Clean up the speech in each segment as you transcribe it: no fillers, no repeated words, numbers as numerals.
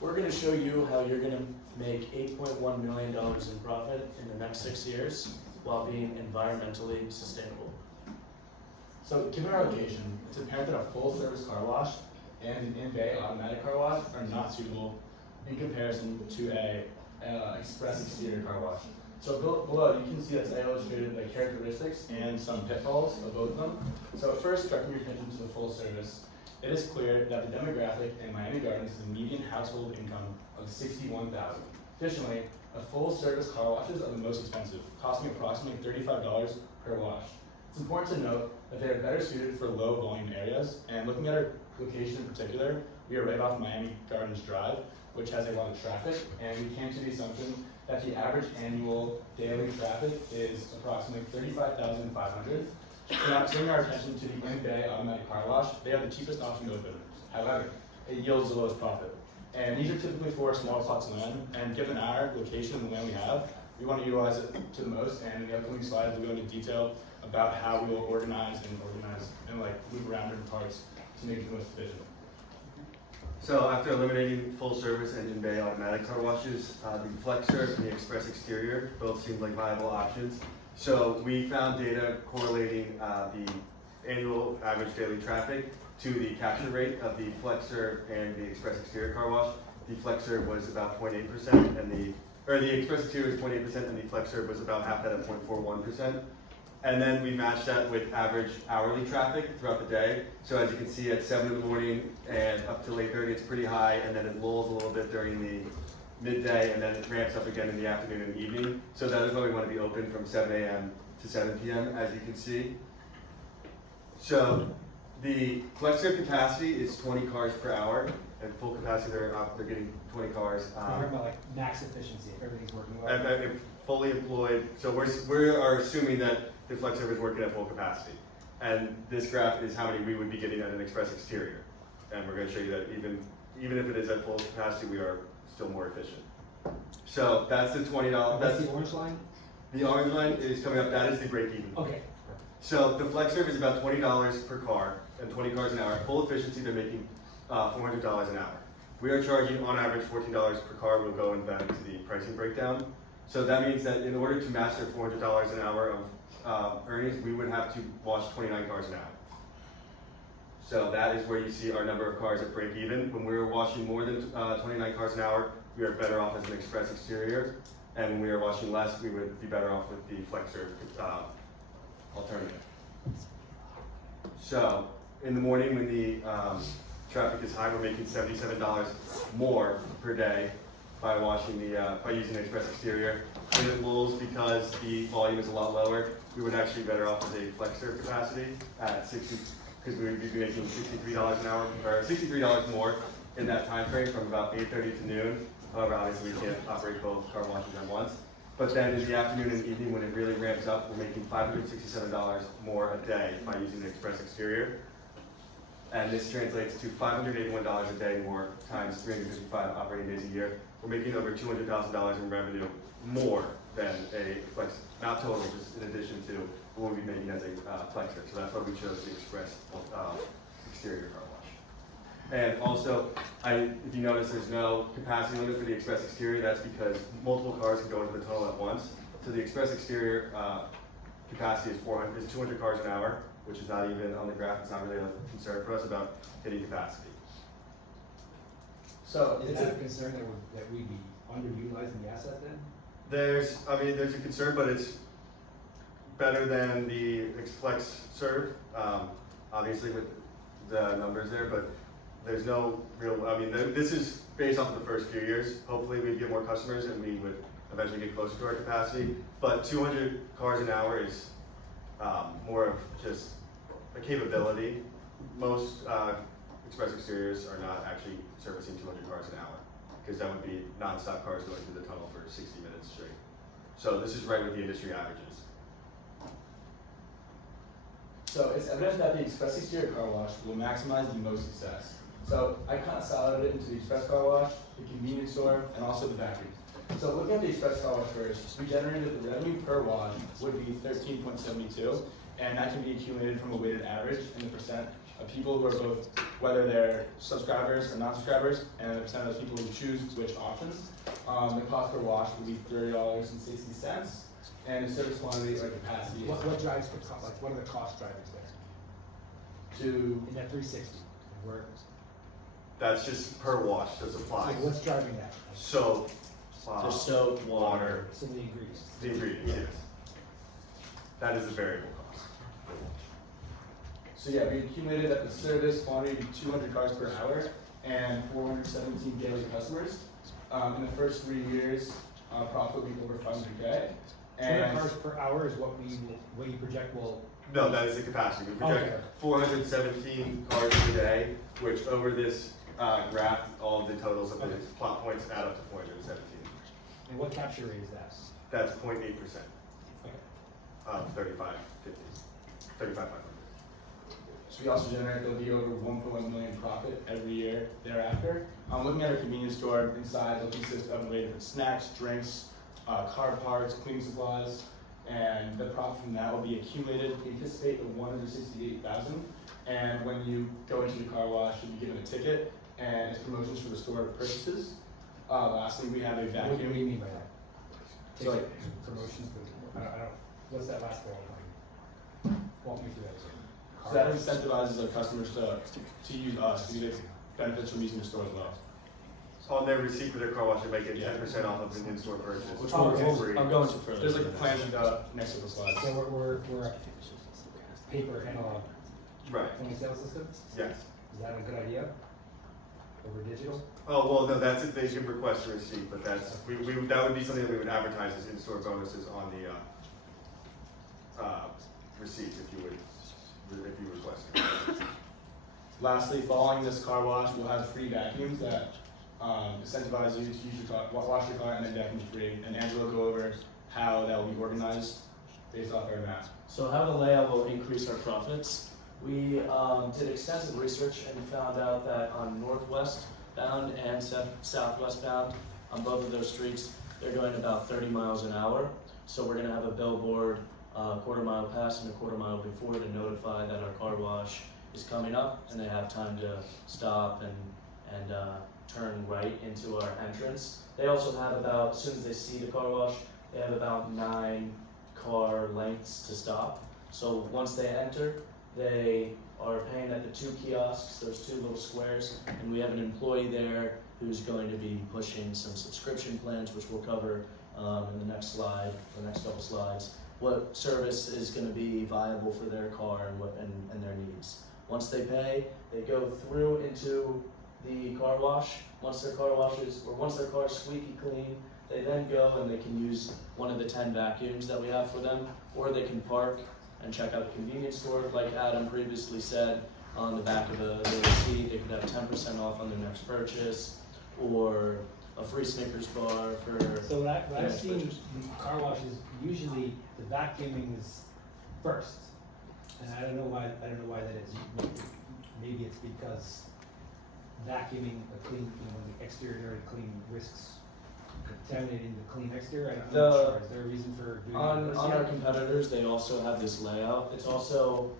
We're going to show you how you're going to make $8.1 million in profit in the next 6 years while being environmentally sustainable. So given our location, it's apparent that a full-service car wash and an in-bay automatic car wash are not suitable in comparison to a express exterior car wash. So below, you can see that's illustrated the characteristics and some pitfalls of both of them. So first, directing your attention to the full service, it is clear that the demographic in Miami Gardens is a median household income of $61,000. Additionally, a full service car washes are the most expensive, costing approximately $35 per wash. It's important to note that they are better suited for low volume areas, and looking at our location in particular, we are right off Miami Gardens Drive, which has a lot of traffic, and we came to the assumption that the average annual daily traffic is approximately 35,500. So now turning our attention to the in-bay automatic car wash, they are the cheapest option open. However, it yields the lowest profit. And these are typically for small plots of land, and given our location and the land we have, we want to utilize it to the most, and in the upcoming slides we'll go into detail about how we will organize and like move around different parts to make it the most efficient. So after eliminating full service and in-bay automatic car washes, the Flexer and the Express Exterior both seemed like viable options. So we found data correlating the annual average daily traffic to the capture rate of the Flexer and the Express Exterior car wash. The Flexer was about 0.8% and the Express Exterior was 0.8% and the Flexer was about half that at 0.41%. And then we matched that with average hourly traffic throughout the day. So as you can see, at 7 in the morning and up to 8:30, it's pretty high, and then it lulls a little bit during the midday, and then it ramps up again in the afternoon and evening. So that is why we want to be open from 7 a.m. to 7 p.m., as you can see. So the Flexer capacity is 20 cars per hour, and full capacity, they're getting 20 cars. We're talking about like max efficiency, if everything's working well. If fully employed, so we are assuming that the Flexer is working at full capacity. And this graph is how many we would be getting at an Express Exterior. And we're going to show you that even if it is at full capacity, we are still more efficient. So that's the $20. That's the orange line? The orange line is coming up, that is the break even. Okay. So the Flexer is about $20 per car and 20 cars an hour. At full efficiency, they're making $400 an hour. We are charging on average $14 per car. We'll go into that into the pricing breakdown. So that means that in order to match their $400 an hour of earnings, we would have to wash 29 cars an hour. So that is where you see our number of cars at break even. When we're washing more than 29 cars an hour, we are better off as an Express Exterior. And when we are washing less, we would be better off with the Flexer alternative. So in the morning when the traffic is high, we're making $77 more per day by washing by using the Express Exterior. When it lulls, because the volume is a lot lower, we would actually be better off with a Flexer capacity at 60, because we would be making $63 an hour, or $63 more in that time frame from about 8:30 to noon. However, obviously we can't operate both car washes at once. But then in the afternoon and evening, when it really ramps up, we're making $567 more a day by using the Express Exterior. And this translates to $581 a day more times 355 operating days a year. We're making over $200,000 in revenue more than a Flex, not total, just in addition to what we'll be making as a Flexer. So that's why we chose the Express Exterior car wash. And also, if you notice, there's no capacity limit for the Express Exterior. That's because multiple cars can go into the tunnel at once. So the Express Exterior capacity is 200 cars an hour, which is not even on the graph. It's not really a concern for us about hitting capacity. So Is that a concern that we'd be underutilizing the asset then? there's a concern, but it's better than the Flex Serve, obviously with the numbers there, but there's no real, this is based off of the first few years. Hopefully we'd get more customers and we would eventually get closer to our capacity, but 200 cars an hour is more of just a capability. Most Express Exteriors are not actually servicing 200 cars an hour, because that would be non-stop cars going through the tunnel for 60 minutes straight. So this is right with the industry averages. So it's evident that the Express Exterior car wash will maximize the most success. So I kind of siloed it into the Express car wash, the convenience store, and also the vacuum. So looking at the Express car wash first, we generated the revenue per wash would be 13.72, and that can be accumulated from a weighted average, and the percent of people who are both, whether they're subscribers or non-subscribers, and the percent of those people who choose which options. The cost per wash would be $30.60, and the service quantity or capacity What drives the cost, like, what are the cost drivers there? to, In that 360, where, That's just per wash, so so supplies. what's driving that? Soap, There's soap, water. So the ingredients. the ingredients, yes. That is the variable cost. so yeah, we accumulated that the service quantity would be 200 cars per hour and 417 daily customers. In the first 3 years, profit will be over 500K. 200 And cars per hour is what you project will, No, that is the capacity. We project Okay. 417 cars per day, which over this graph, all of the totals of the Okay. plot points add up to 417. and what capture rate is that? That's 0.8% Okay. of 3550, 35,500. so we also generate, there'll be over 1.1 million profit every year thereafter. Looking at our convenience store inside, it'll consist of a array of different snacks, drinks, car parts, cleaning supplies, and the profit from that will be accumulated. We anticipate of 168,000. And when you go into the car wash, you'll be given a ticket and it's promotions for the store purchases. Lastly, we have a What do vacuum. you mean by that? So, Ticket promotions, I don't, what's that last bullet point? Walk me through that again. So that incentivizes our customers to use us, to get benefits from using the store as well. On their receipt for their car wash, they might get Yeah. 10% off of an in-store purchase. Which Oh, we'll- free. I'm going to further. There's like plans next to the slides. So we're a paper analog Right, point of sale system? yes. Is that a good idea? Over digital? Oh, well, no, that's if they can request a receipt, but that's, that would be something that we would advertise as in-store bonuses on the, receipt if you request it. Lastly, following this car wash, we'll have free vacuums that incentivize you to use your car, wash your car and then vacuum free. And Angelo will go over how that will be organized based off our map. So how the layout will increase our profits. We did extensive research and found out that on northwest bound and southwest bound, on both of those streets, they're going about 30 miles an hour. So we're gonna have a billboard, quarter mile past and a quarter mile before to notify that our car wash is coming up and they have time to stop and turn right into our entrance. They also have about, as soon as they see the car wash, they have about 9 car lengths to stop. So once they enter, they are paying at the 2 kiosks, those 2 little squares, and we have an employee there who's going to be pushing some subscription plans, which we'll cover in the next slide, the next couple slides, what service is going to be viable for their car and their needs. Once they pay, they go through into the car wash. Once their car is squeaky clean, they then go and they can use one of the 10 vacuums that we have for them, or they can park and check out the convenience store. Like Adam previously said, on the back of the receipt, they could have 10% off on their next purchase, or a free Snickers bar for So what I've next seen, purchase. the car washes, usually the vacuuming is first. And I don't know why that is. Maybe it's because vacuuming a clean, the exterior clean risks contaminating the clean exterior. I'm not sure. Is there a reason for doing On this our yet? competitors, they also have this layout. It's also,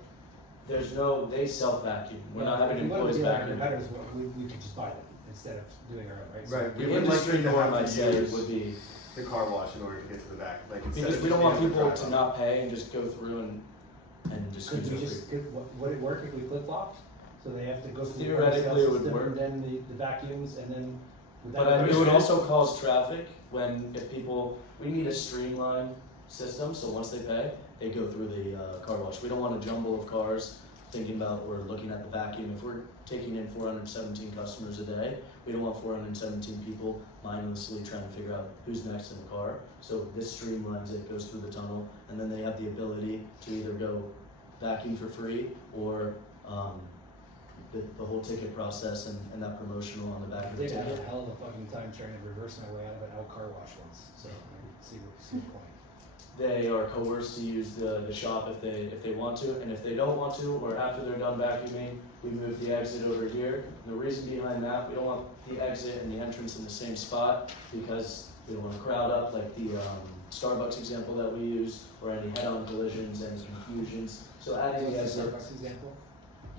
they self-vacuum. We're not having If we wanted employees to be like our vacuum. competitors, we could just buy them instead of doing our own, right? So- Right. The We would like industry them to norm, have I'd to say, use would be, the car wash in order to get to the back, like instead because of we don't just want being able people drive to up. not pay and just go through and just Could use we it just, free. would it work if we flip-flopped? So they have to go through the Theoretically, point-of-sale it would system work. and then the vacuums and then. would that But work? it would also cause traffic we need a streamlined system, so once they pay, they go through the car wash. We don't want a jumble of cars thinking about, we're looking at the vacuum. If we're taking in 417 customers a day, we don't want 417 people mindlessly trying to figure out who's next in the car. So this streamlines it, goes through the tunnel, and then they have the ability to either go vacuum for free or the whole ticket process and that promotional on the back of the I did have ticket. a hell of a fucking time trying to reverse my way out of an L car wash once, so I see the point. They are coerced to use the shop if they want to, and if they don't want to, or after they're done vacuuming, we move the exit over here. And the reason behind that, we don't want the exit and the entrance in the same spot, because we don't want to crowd up like the Starbucks example that we use, or any head-on collisions and confusions. So adding the What's the exit, Starbucks example?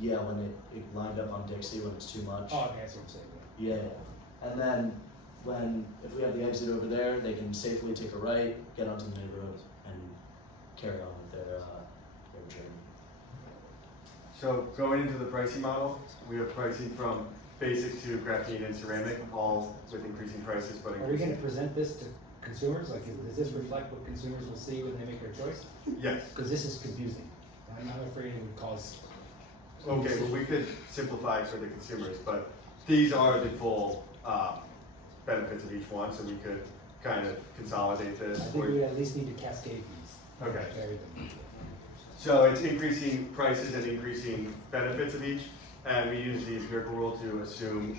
Yeah, when it lined up on Dixie when it's too much. Oh, okay, that's what I'm saying. Yeah, yeah. And then if we have the exit over there, they can safely take a right, get onto the main road, and carry on with their journey. So going into the pricing model, we have pricing from basic to graphene and ceramic, all with increasing prices, but Are we increasing. gonna present this to consumers? Like, does this reflect what consumers will see when they make their choice? Yes. Because this is confusing. I'm afraid it would cause. Okay, well, we could simplify it for the consumers, but these are the full benefits of each one, so we could kind of consolidate this. I think we would at least need to cascade these. Okay. Carry them. So it's increasing prices and increasing benefits of each, and we use the empirical rule to assume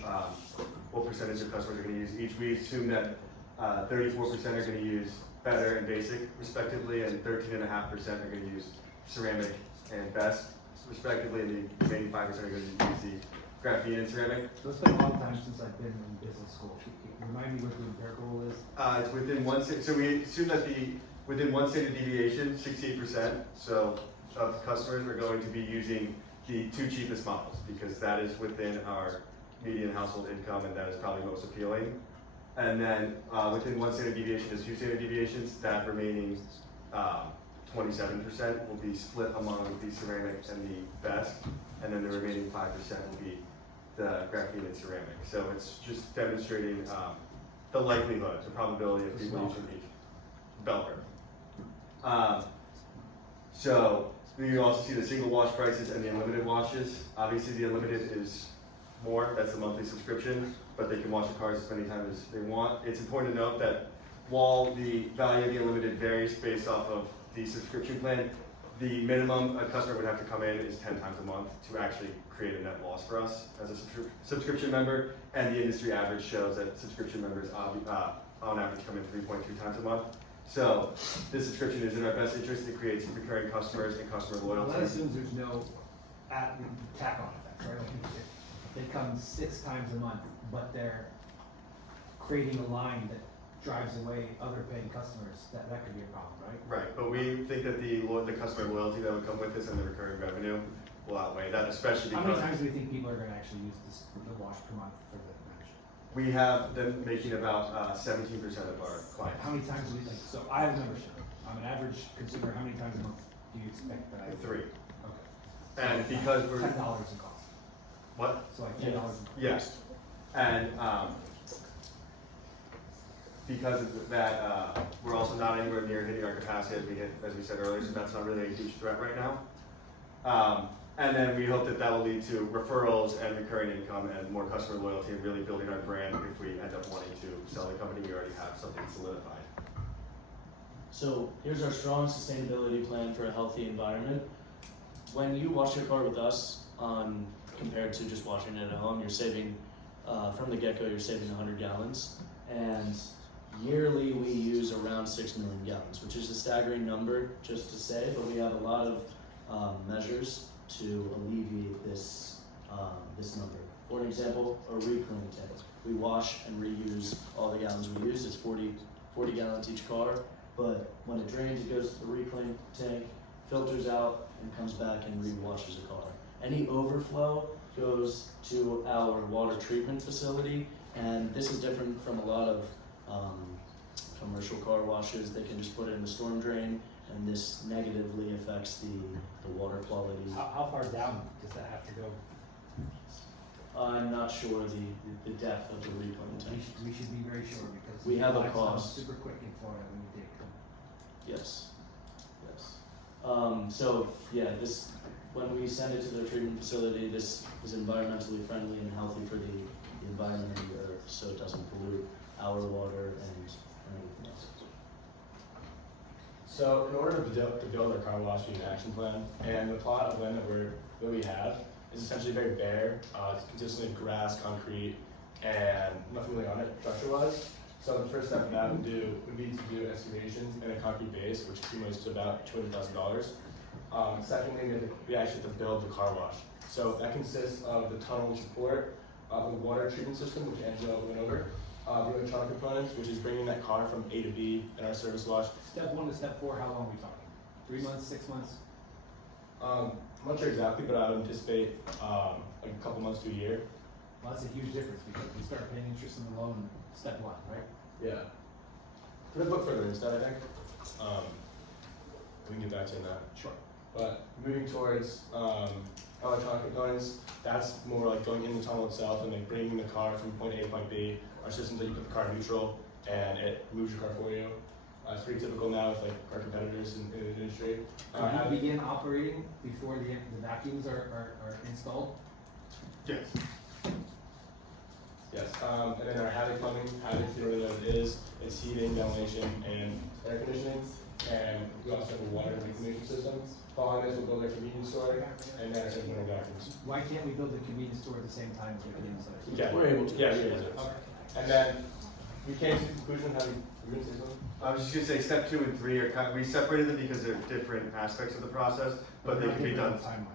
what percentage of customers are going to use each. We assume that 34% are going to use better and basic respectively, and 13.5% are going to use ceramic and best respectively, and the remaining 5% are going to use the graphene and ceramic. So it's been a long time since I've been in business school. Remind me what the empirical rule is? It's within one, so we assume that within one standard deviation, 68%, so of customers are going to be using the two cheapest models, because that is within our median household income, and that is probably most appealing. And then within one standard deviation to two standard deviations, that remaining 27% will be split among the ceramic and the best, and then the remaining 5% will be the graphene and ceramic. So it's just demonstrating the likelihood, the probability of people using each bell curve. So we can also see the single wash prices and the unlimited washes. Obviously the unlimited is more, that's the monthly subscription, but they can wash the cars as many times as they want. It's important to note that while the value of the unlimited varies based off of the subscription plan, the minimum a customer would have to come in is 10 times a month to actually create a net loss for us as a subscription member, and the industry average shows that subscription members on average come in 3.2 times a month. So this subscription is in our best interest. It creates recurring customers and customer Well, loyalty. that assumes there's no tack-on effect, right? Like if they come 6 times a month, but they're creating a line that drives away other paying customers, that could be a problem, right? Right, but we think that the customer loyalty that would come with this and the recurring revenue will outweigh that, especially How many because times do we think people are gonna actually use the wash per month for the membership? we have them making about 17% of our clients. How many times do we, so I have a membership, I'm an average consumer, how many times a month do you expect that I? 3. Okay. And because we're, $10 in cost, what? so like $10. Yes. And because of that, we're also not anywhere near hitting our capacity as we said earlier, so that's not really a huge threat right now. And then we hope that that will lead to referrals and recurring income and more customer loyalty and really building our brand if we end up wanting to sell the company. We already have something solidified. So here's our strong sustainability plan for a healthy environment. When you wash your car with us, compared to just washing it at home, you're saving, from the get-go, you're saving 100 gallons. And yearly we use around 6 million gallons, which is a staggering number just to say, but we have a lot of measures to alleviate this number. For an example, a reclaim tank. We wash and reuse all the gallons we use. It's 40 gallons each car, but when it drains, it goes to the reclaim tank, filters out, and comes back and re-washes the car. Any overflow goes to our water treatment facility, and this is different from a lot of commercial car washes. They can just put it in the storm drain, and this negatively affects the water quality. How far down does that have to go? I'm not sure the depth of the reclaim tank. We should be very sure because. We have a livestock is cost. Super quick in Florida when you dig. Yes, yes. So yeah, when we send it to the treatment facility, this is environmentally friendly and healthy for the environment and the earth, so it doesn't pollute our water and anything else. So in order to build our car wash, we need an action plan, and the plot of land that we have is essentially very bare. It's consistently grass, concrete, and nothing really on it structure-wise. So the first step in that would be to do excavations in a concrete base, which accumulates to about $200,000. Secondly, we actually have to build the car wash. So that consists of the tunnel support, the water treatment system, which Angelo went over, the electronic components, which is bringing that car from A to B in our service wash. Step 1 to step 4, how long are we talking? 3 months, 6 months? I'm not sure exactly, but I would anticipate like a couple months to a year. Well, that's a huge difference because we start paying interest on the loan step one, right? Yeah. Could have looked further into that, I think. We can get back to that. Sure. But moving towards electronic components, that's more like going in the tunnel itself and like bringing the car from point A to point B. Our systems that you put the car in neutral and it moves your car for you. It's pretty typical now with like our competitors in the industry. Can you begin operating before the vacuums are installed? Yes. Yes. And then our Havoc plumbing, Havoc, if you don't know what it is, it's heating, ventilation, and air conditioning. And we also have a water reclamation system. Following this, we'll build our convenience store and then our winter vacuums. Why can't we build a convenience store at the same time as we can inside? Yeah, We're able to. Yeah, we're able to. Okay. And then we came to the conclusion having, you gonna say something? I was just gonna say, step 2 and 3 are we separated them because they're different aspects of the process, but they can be done. Timelines.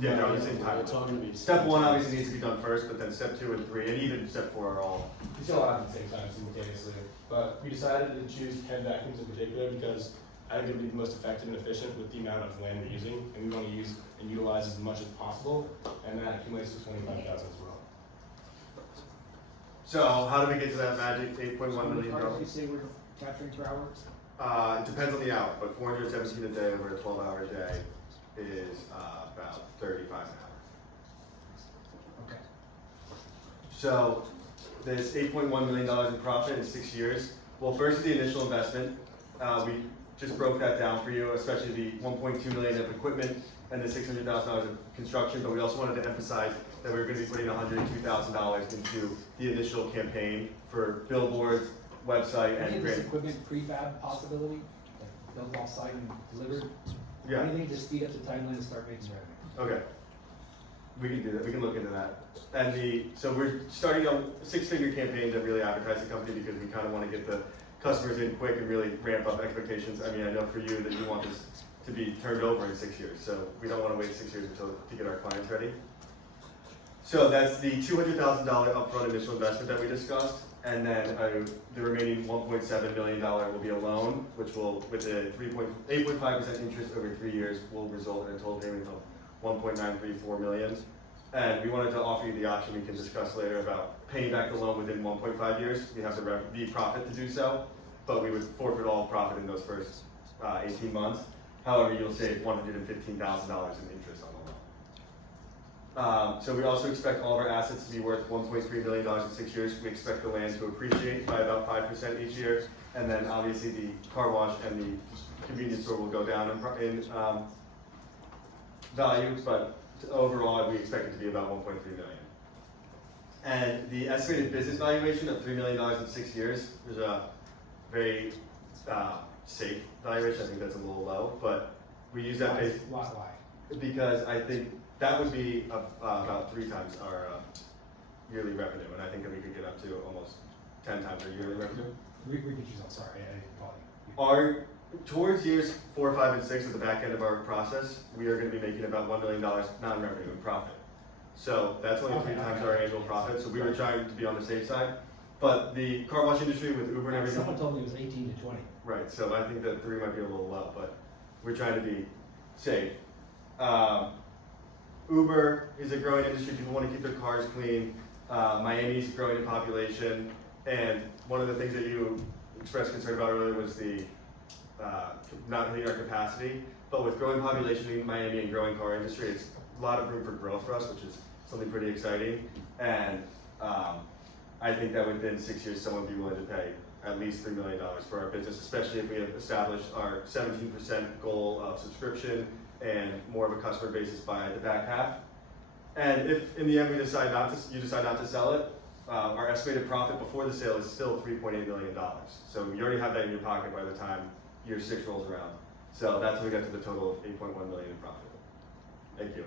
Yeah, they're on the same time. It's all gonna be. Step 1 obviously needs to be done first, but then step 2 and 3, and even step 4 are all. We still have at the same time simultaneously. But we decided to choose head vacuums in particular because I think it would be the most effective and efficient with the amount of land we're using, and we want to use and utilize as much as possible, and that accumulates to 25,000 as well. So how do we get to that magic $8.1 How many million? cars do you say we're capturing per hour? It depends on the hour, but 417 a day over a 12-hour day is about 35 an hour. Okay. So there's $8.1 million in profit in 6 years. Well, first is the initial investment. We just broke that down for you, especially the $1.2 million of equipment and the $600,000 of construction, but we also wanted to emphasize that we were going to be putting $102,000 into the initial campaign for billboards, website, Any and of this grant. equipment prefab possibility, like built off-site and delivered? Yeah, Anything to speed up the timeline and start making revenue? okay. We can do that, we can look into that. And so we're starting a 6-figure campaign to really advertise the company because we kind of want to get the customers in quick and really ramp up expectations. I mean, I know for you that you want this to be turned over in 6 years, so we don't want to wait 6 years to get our clients ready. So that's the $200,000 upfront initial investment that we discussed, and then the remaining $1.7 million will be a loan, which will, with a 8.5% interest over 3 years, will result in a total payment of $1.934 million. And we wanted to offer you the option we can discuss later about paying back the loan within 1.5 years. We have the profit to do so, but we would forfeit all profit in those first 18 months. However, you'll save $115,000 in interest on the loan. So we also expect all of our assets to be worth $1.3 million in 6 years. We expect the land to appreciate by about 5% each year, and then obviously the car wash and the convenience store will go down in value, but overall we expect it to be about $1.3 million. And the estimated business valuation of $3 million in 6 years is a very safe valuation. I think that's a little low, but we use that base Why? because I think that would be about 3 times our yearly revenue, and I think that we could get up to almost 10 times our yearly revenue. Repeat yourself, sorry, I didn't follow you. Towards years 4, 5, and 6 at the back end of our process, we are going to be making about $1 million non-revenue in profit. So that's only 3 times our annual profit. So we were trying to be on the safe side. But the car wash industry with Uber and everything. Someone told me it was 18 to 20. Right. So I think that 3 might be a little low, but we're trying to be safe. Uber is a growing industry. People want to keep their cars clean. Miami's growing in population, and one of the things that you expressed concern about earlier was the not hitting our capacity, but with growing population in Miami and growing car industry, it's a lot of room for growth for us, which is something pretty exciting. And I think that within 6 years, someone would be willing to pay at least $3 million for our business, especially if we have established our 17% goal of subscription and more of a customer basis by the back half. And if in the end you decide not to sell it, our estimated profit before the sale is still $3.8 million. So you already have that in your pocket by the time year 6 rolls around. So that's when we get to the total of $8.1 million in profit. Thank you.